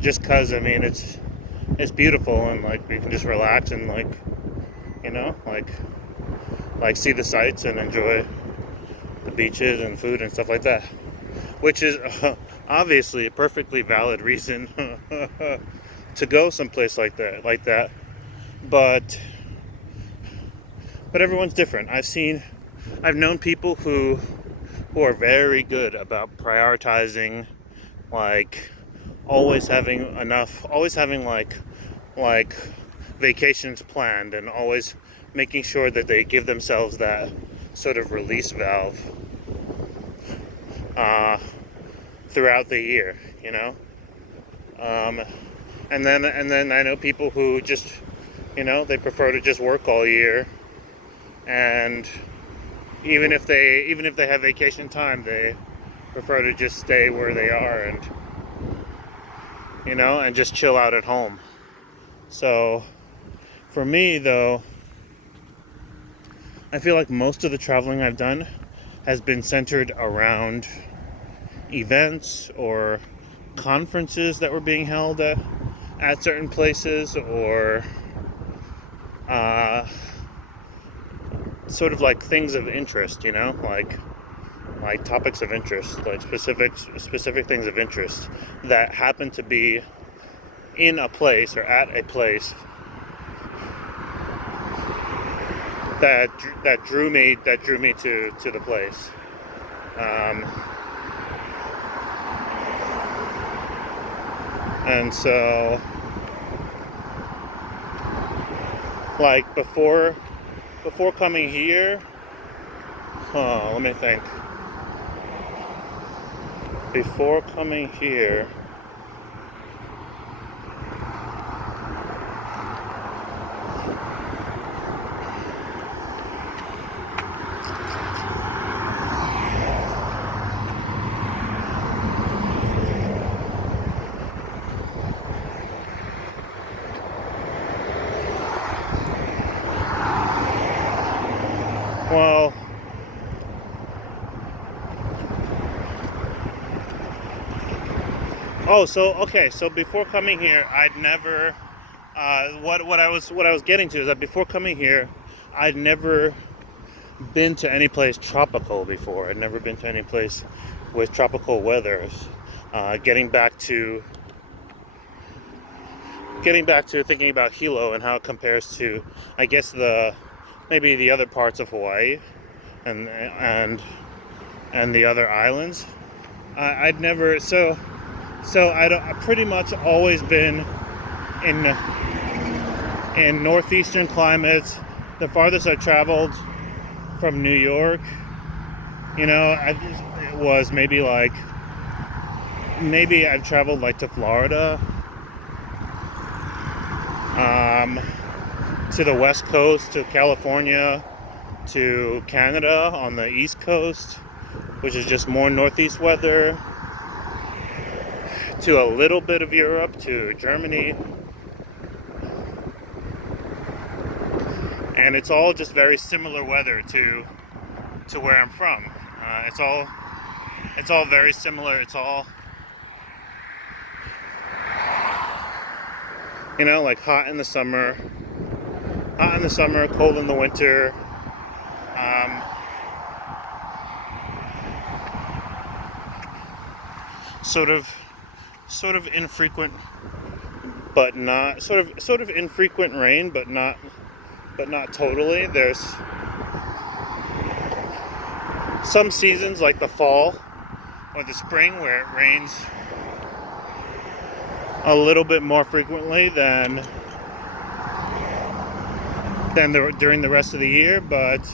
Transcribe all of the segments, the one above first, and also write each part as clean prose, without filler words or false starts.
just because, I mean, it's beautiful, and like we can just relax and like, you know, like see the sights and enjoy the beaches and food and stuff like that, which is obviously a perfectly valid reason to go someplace like that. But everyone's different. I've known people who are very good about prioritizing, like always having like vacations planned, and always making sure that they give themselves that sort of release valve uh, throughout the year, Um, and then I know people who just, they prefer to just work all year, and even if they have vacation time, they prefer to just stay where they are, and just chill out at home. So for me, though, I feel like most of the traveling I've done has been centered around events or conferences that were being held at certain places, or uh, sort of like things of interest, like topics of interest, like specific things of interest that happen to be in a place or at a place that drew me to the place. Um, and so, like before coming here, let me think. Before coming here, well, so before coming here, I'd never. What I was getting to is that before coming here, I'd never been to any place tropical before. I'd never been to any place with tropical weather. Getting back to thinking about Hilo and how it compares to, I guess, maybe the other parts of Hawaii and the other islands. I'd never I pretty much always been in northeastern climates. The farthest I traveled from New York, it was maybe I've traveled like to Florida, to the West Coast, to California, to Canada on the East Coast, which is just more northeast weather, to a little bit of Europe, to Germany. And it's all just very similar weather to where I'm from. It's all very similar. It's all, like hot in the summer, cold in the winter. Um, sort of infrequent, but not sort of infrequent rain, but not totally. There's some seasons like the fall or the spring where it rains a little bit more frequently than during the rest of the year, but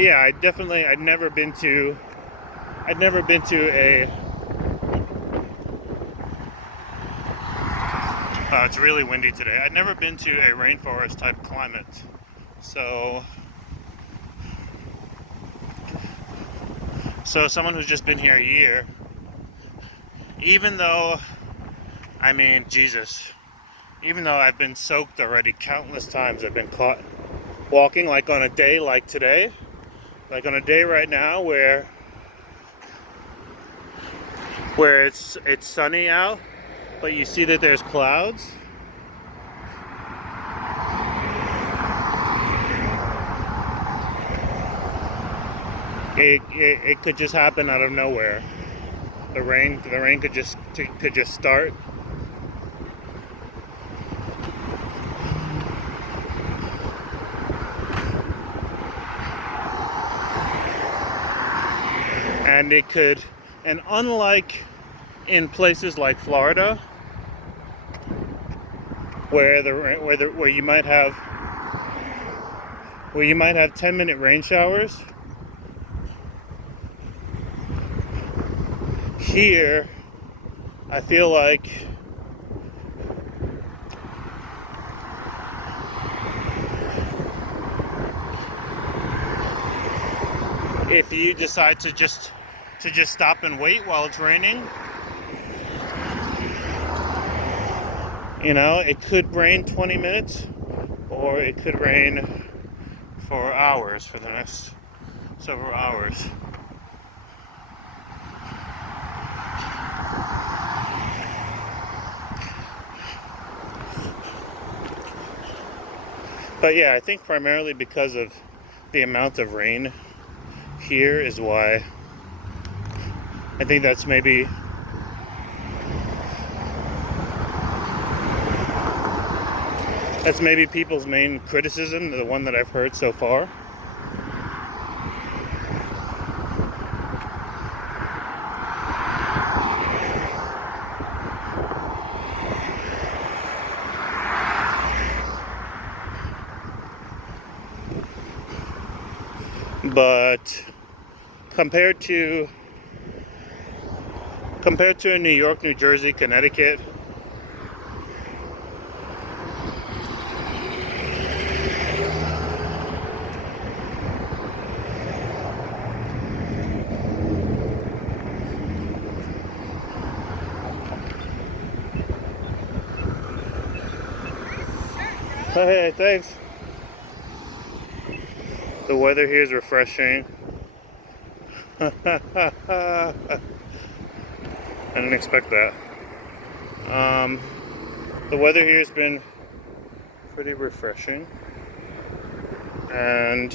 yeah, I'd never been to a. It's really windy today. I'd never been to a rainforest type climate, so someone who's just been here a year, even though, I mean, Jesus, even though I've been soaked already countless times, I've been caught walking, like on a day like today, Like on a day right now where it's sunny out, but you see that there's clouds. It could just happen out of nowhere. The rain could just start. And unlike in places like Florida, where you might have 10-minute rain showers, here I feel like if you decide to just stop and wait while it's raining, you know, it could rain 20 minutes or it could rain for hours, for the next several hours. But yeah, I think primarily because of the amount of rain here is why I think that's maybe people's main criticism, the one that I've heard so far. But compared to New York, New Jersey, Connecticut, hey, thanks. The weather here is refreshing. I didn't expect that. The weather here has been pretty refreshing, and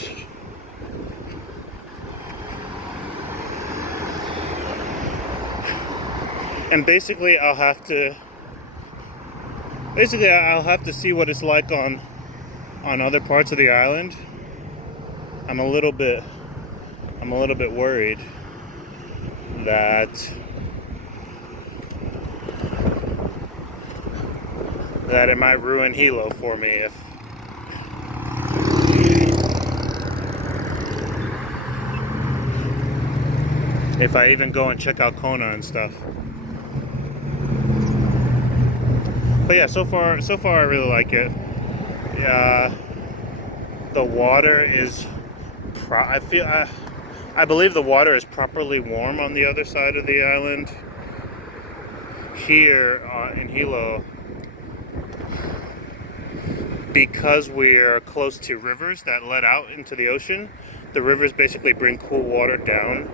basically I'll have to see what it's like on other parts of the island. I'm a little bit worried that it might ruin Hilo for me if I even go and check out Kona and stuff. But yeah, so far I really like it. Yeah, the water is I believe the water is properly warm on the other side of the island. Here in Hilo, because we're close to rivers that let out into the ocean, the rivers basically bring cool water down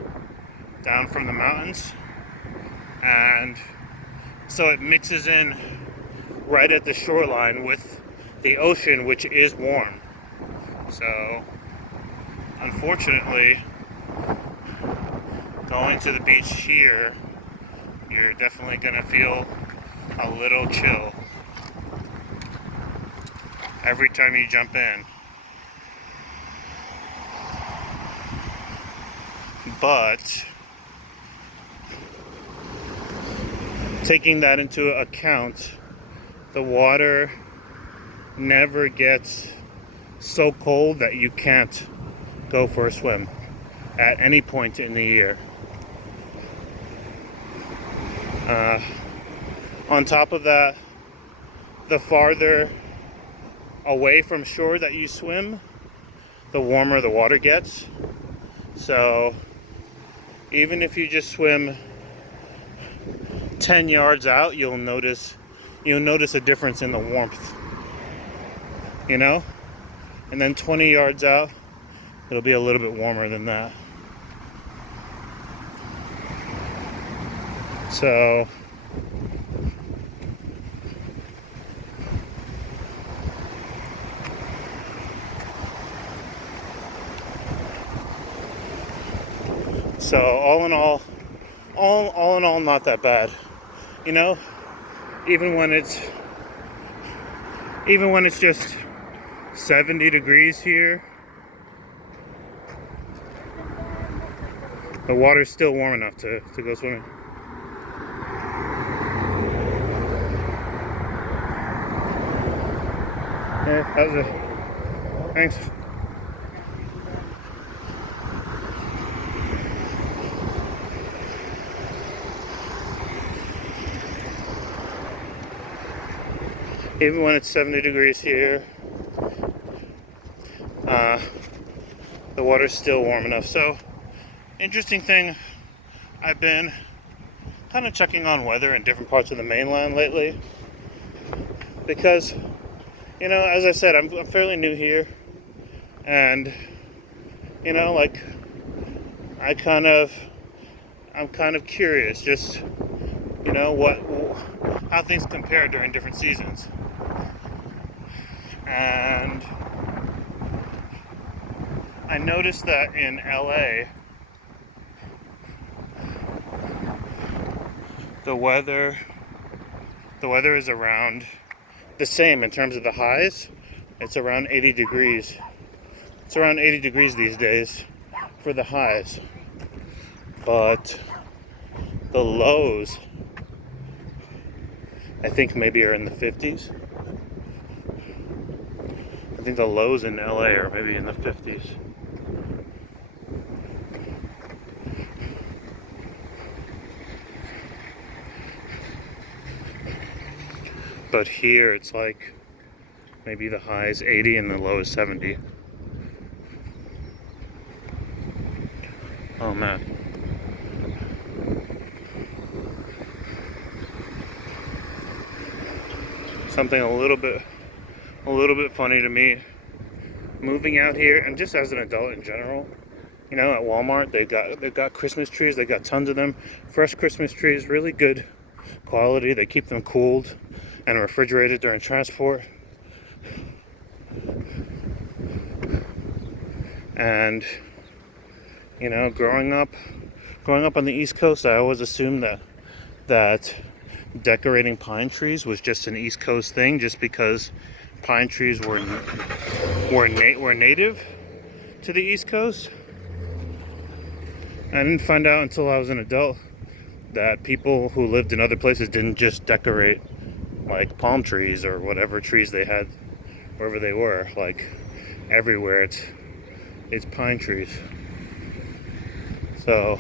from the mountains, and so it mixes in right at the shoreline with the ocean, which is warm. So unfortunately, going to the beach here, you're definitely gonna feel a little chill every time you jump in. But taking that into account, the water never gets so cold that you can't go for a swim at any point in the year. On top of that, the farther away from shore that you swim, the warmer the water gets. So even if you just swim 10 yards out, you'll notice a difference in the warmth, you know? And then 20 yards out, It'll be a little bit warmer than that. So all in all, not that bad. You know, even when it's just 70 degrees here, the water's still warm enough to go swimming. Yeah, how's it? Thanks. Even when it's 70 degrees here, the water's still warm enough. So, interesting thing, I've been kind of checking on weather in different parts of the mainland lately, because, you know, as I said, I'm fairly new here, and, you know, like, I'm kind of curious, just, you know, how things compare during different seasons. And I noticed that in LA, the weather is around the same in terms of the highs. It's around 80 degrees. It's around 80 degrees these days for the highs. But the lows, I think maybe are in the 50s. I think the lows in LA are maybe in the 50s. But here it's like maybe the high is 80 and the low is 70. Oh man. Something a little bit funny to me, moving out here, and just as an adult in general, you know, at Walmart they've got Christmas trees. They got tons of them, fresh Christmas trees, really good quality. They keep them cooled and refrigerated during transport. And, you know, growing up on the East Coast, I always assumed that decorating pine trees was just an East Coast thing, just because pine trees were native to the East Coast. I didn't find out until I was an adult that people who lived in other places didn't just decorate like palm trees or whatever trees they had wherever they were. Like everywhere it's pine trees. So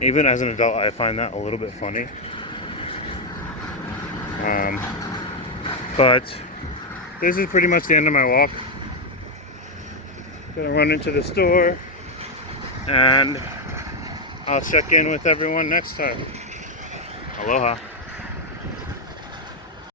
even as an adult, I find that a little bit funny. But this is pretty much the end of my walk. Gonna run into the store, and I'll check in with everyone next time. Aloha.